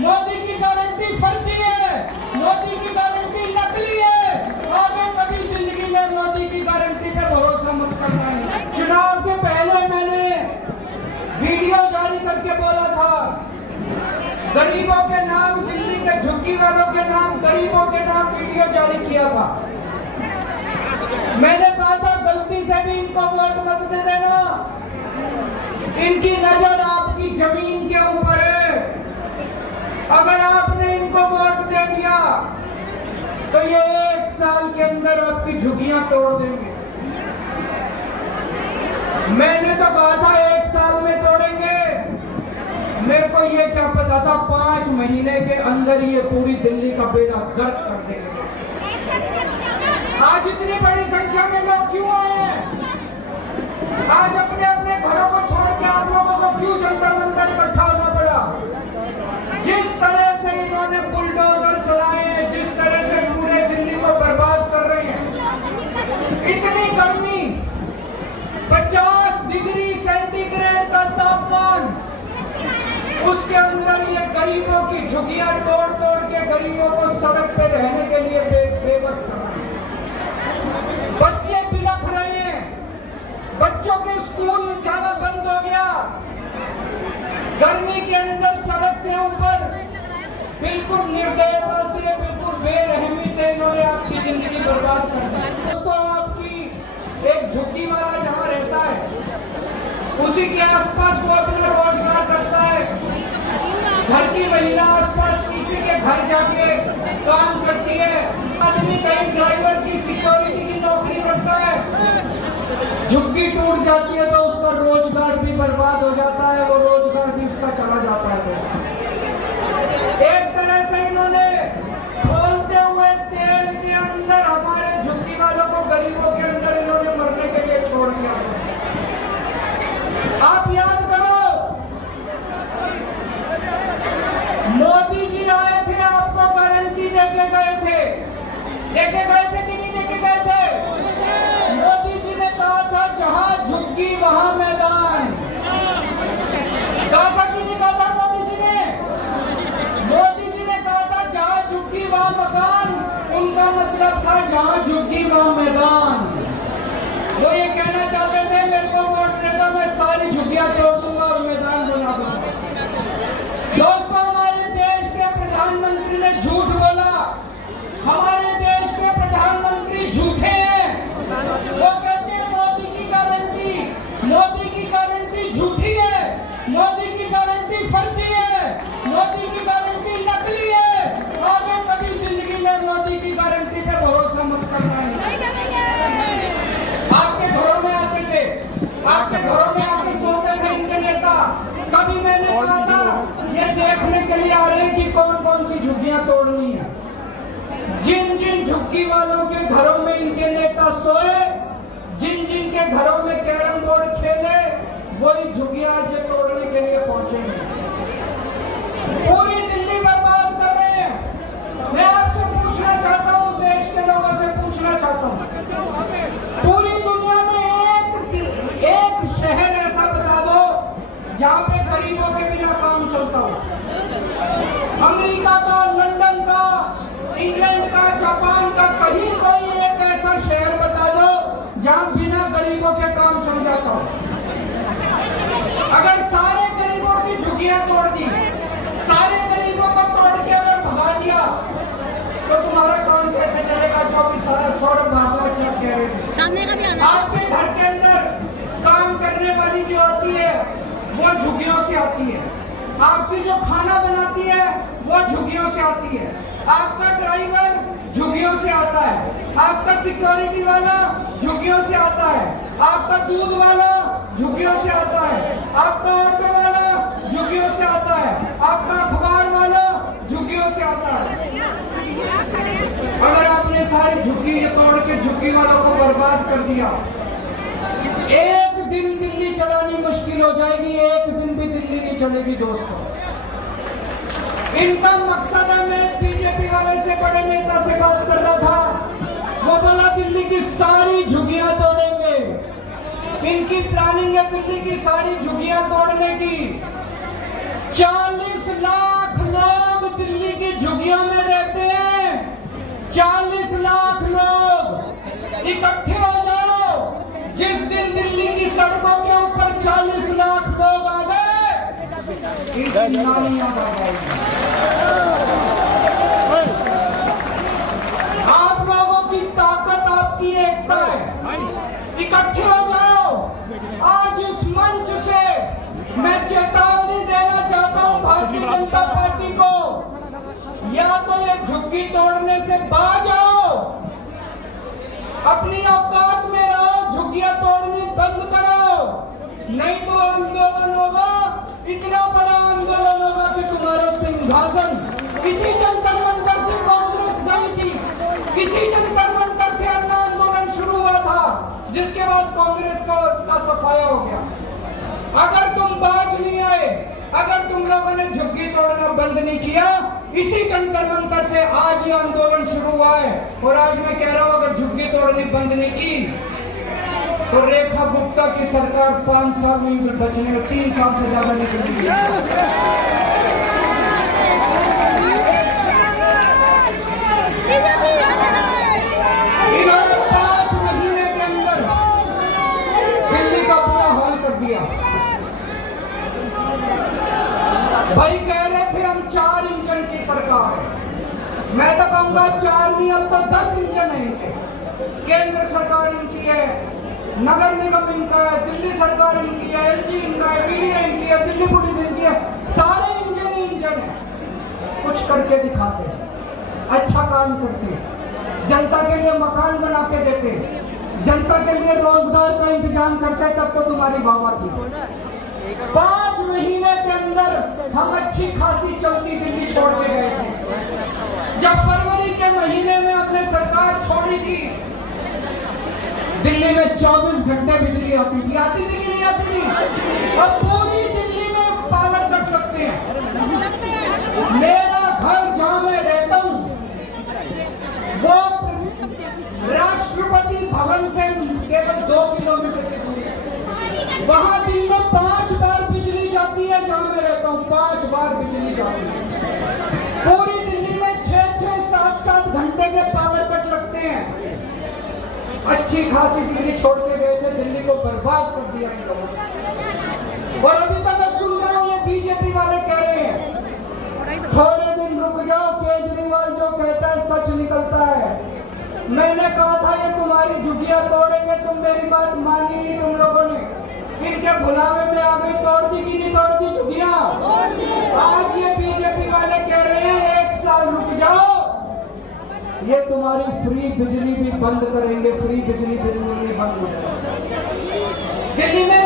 मोदी की गारंटी फर्जी है, मोदी की गारंटी नकली है। आगे कभी जिंदगी में मोदी की गारंटी पे भरोसा मत करना है। चुनाव के पहले मैंने वीडियो जारी करके बोला था, गरीबों के नाम, दिल्ली के झुग्गी वालों के नाम, गरीबों के नाम वीडियो जारी किया था। मैंने कहा था गलती से भी इनको वोट मत दे देना, इनकी नजर आपकी जमीन के ऊपर है। अगर आपने इनको वोट दे दिया तो ये 1 साल के अंदर आपकी झुग्गियां तोड़ देंगे। मैंने तो कहा था 1 साल में तोड़ेंगे, मेरे को ये क्या पता था 5 महीने के अंदर ये पूरी दिल्ली का बेड़ा गर्क कर देंगे। आज इतनी बड़ी संख्या में लोग क्यों आए हैं? आज अपने अपने घरों को छोड़ के आप लोगों को क्यों जंतर मंतर इकट्ठा होना पड़ा? जिस तरह से इन्होंने बुलडोजर चलाए हैं, जिस तरह से पूरे दिल्ली को बर्बाद कर रहे हैं, इतनी गर्मी, 50 डिग्री सेंटीग्रेड का तापमान, उसके अंदर ये गरीबों की झुग्गियां तोड़ तोड़ के गरीबों को सड़क पे रहने के लिए बेबस कर रहे हैं। बच्चे बिलख रहे हैं, बच्चों के स्कूल जाना बंद हो गया। गर्मी के अंदर सड़क के ऊपर बिल्कुल निर्दयता से, बिल्कुल बेरहमी से इन्होंने आपकी जिंदगी बर्बाद कर दी। दोस्तों, आपकी एक झुग्गी वाला जहाँ रहता है, उसी के आसपास वो अपना रोजगार करता है। घर की महिला आसपास किसी के घर जाके काम करती है। आदमी कहीं ड्राइवर की, सिक्योरिटी की नौकरी करता है। झुग्गी टूट जाती है तो उसका रोजगार भी बर्बाद हो जाता है, वो रोजगार भी उसका चला जाता है। एक तरह से इन्होंने खोलते हुए तेल के अंदर हमारे झुग्गी वालों को, गरीबों के अंदर इन्होंने मरने के लिए छोड़ दिया। आप याद करो, मोदी जी आए थे, आपको गारंटी देके गए थे। देके गए थे कि नहीं देके गए थे? मोदी जी ने कहा था जहां झुग्गी वहां मैदान। कहा था कि नहीं कहा था मोदी जी ने? मोदी जी ने कहा था जहां झुग्गी वहां मकान। उनका मतलब था जहां झुग्गी वहां मैदान। वो ये कहना चाहते थे मेरे को वोट देगा, मैं सारी झुग्गियां तोड़ दूंगा और मैदान बना दूंगा। दोस्तों, हमारे देश के प्रधानमंत्री ने झूठ बोला। हमारे देश के प्रधानमंत्री झूठे हैं। वो कहते हैं मोदी की गारंटी झूठी है, मोदी की गारंटी फर्जी है, मोदी की गारंटी नकली है। आगे कभी जिंदगी में मोदी की गारंटी पे भरोसा मत करना है। आपके घरों में आते थे, आपके घरों में आके सोते थे इनके नेता। कभी मैंने कहा था ये देखने के लिए आ रहे हैं कि कौन कौन सी झुग्गियां तोड़नी है। जिन जिन झुग्गी वालों के घरों में इनके नेता सोए, जिन जिन के घरों में कैरम बोर्ड खेले, वही झुग्गियां आज तोड़ने के लिए पहुंचे हैं। पूरी दिल्ली बर्बाद कर रहे हैं। मैं आपसे पूछना चाहता हूं, देश के लोगों से पूछना चाहता हूं, पूरी दुनिया में एक शहर ऐसा बता दो जहां पे गरीबों के बिना काम चलता हो। अमेरिका का, लंदन का, इंग्लैंड का, जापान का, कहीं कोई एक ऐसा शहर बता दो जहां बिना गरीबों के काम चल जाता हो। अगर सारे गरीबों की झुग्गियां तोड़ दी, सारे गरीबों को तोड़ के अगर भगा दिया, तो तुम्हारा काम कैसे चलेगा? जो कि सौरभ भागवत जी कह रहे थे, आपके घर के अंदर काम करने वाली जो आती है वो झुग्गियों से आती है। आपकी जो खाना बनाती है वो झुग्गियों से आती है। आपका ड्राइवर झुग्गियों से आता है, आपका सिक्योरिटी वाला झुग्गियों से आता है, आपका दूध वाला झुग्गियों से आता है, आपका ऑटो वाला झुग्गियों से आता है, आपका अखबार वाला झुग्गियों से आता है। अगर आपने सारी झुग्गी तोड़ के झुग्गी वालों को बर्बाद कर दिया, एक दिन दिल्ली चलानी मुश्किल हो जाएगी। एक दिन भी दिल्ली नहीं चलेगी दोस्तों। इनका मकसद है, मैं बीजेपी वाले से, बड़े नेता से बात कर रहा था, वो बोला दिल्ली की सारी झुग्गियां तोड़ेंगे। इनकी प्लानिंग है दिल्ली की सारी झुग्गियां तोड़ने की। 40 लाख लोग इनकी नालियां बह जाएंगी। आप लोगों की ताकत आपकी एकता है, इकट्ठे हो जाओ। आज इस मंच से मैं चेतावनी देना चाहता हूं भारतीय जनता पार्टी को, या तो ये झुग्गी तोड़ने से बाज आओ, अपनी औकात में रहो, झुग्गियां तोड़नी बंद करो, नहीं तो आंदोलन होगा, इतना बड़ा आंदोलन होगा कि तुम्हारा सिंहासन किसी जंतर मंतर से कांग्रेस गई थी, किसी जंतर मंतर से अन्ना आंदोलन शुरू हुआ था, जिसके बाद कांग्रेस का उसका सफाया हो गया। अगर तुम बाज नहीं आए, अगर तुम लोगों ने झुग्गी तोड़ना बंद नहीं किया, इसी जंतर मंतर से आज ये आंदोलन शुरू हुआ है। और आज मैं कह रहा हूं, अगर झुग्गी तोड़नी बंद नहीं की तो रेखा गुप्ता की सरकार 5 साल में बचने में 3 साल से ज्यादा निकल गई। इन्होंने 5 महीने के अंदर दिल्ली का पूरा हाल कर दिया। भाई कह रहे थे हम 4 इंजन की सरकार है, मैं तो कहूंगा 4 नहीं, अब तो 10 इंजन है इनके। केंद्र सरकार इनकी है, नगर निगम इनका है, दिल्ली सरकार इनकी है, एलजी इनका है, मीडिया इनकी है, दिल्ली पुलिस इनकी है, सारे इंजन ही इंजन है। कुछ करके दिखाते हैं, अच्छा काम करते हैं, जनता के लिए मकान बना के देते, जनता के लिए रोजगार का इंतजाम करते, तब तो तुम्हारी बाबा थी। 5 महीने के अंदर हम अच्छी खासी चलती दिल्ली छोड़ के गए थे। जब फरवरी के महीने में अपने सरकार छोड़ी थी, दिल्ली में 24 घंटे बिजली आती थी कि नहीं आती थी? और पूरी दिल्ली में पावर कट लगते हैं। मेरा घर जहां मैं रहता हूं, वो राष्ट्रपति भवन से केवल 2 किलोमीटर की दूरी, वहां दिन में 5 बार बिजली जाती है। जहां मैं रहता हूं 5 बार बिजली जाती है। पूरी दिल्ली में 6-6, 7-7 घंटे के पावर कट लगते हैं। अच्छी खासी दिल्ली छोड़ के गए थे, दिल्ली को बर्बाद कर दिया इन लोगों ने। और अभी तक मैं सुन रहा हूं, ये बीजेपी वाले कह रहे हैं थोड़े दिन रुक जाओ, केजरीवाल जो कहता है सच निकलता है। मैंने कहा था ये तुम्हारी झुग्गियां तोड़ेंगे, तुम मेरी बात मानी नहीं तुम लोगों ने, इनके भुलावे में आ गई, तोड़ दी कि नहीं तोड़ दी झुग्गियां? आज ये बीजेपी वाले कह रहे हैं 1 साल रुक जाओ, ये तुम्हारी फ्री बिजली भी बंद करेंगे, फ्री बिजली भी बंद हो जाएगी। दिल्ली में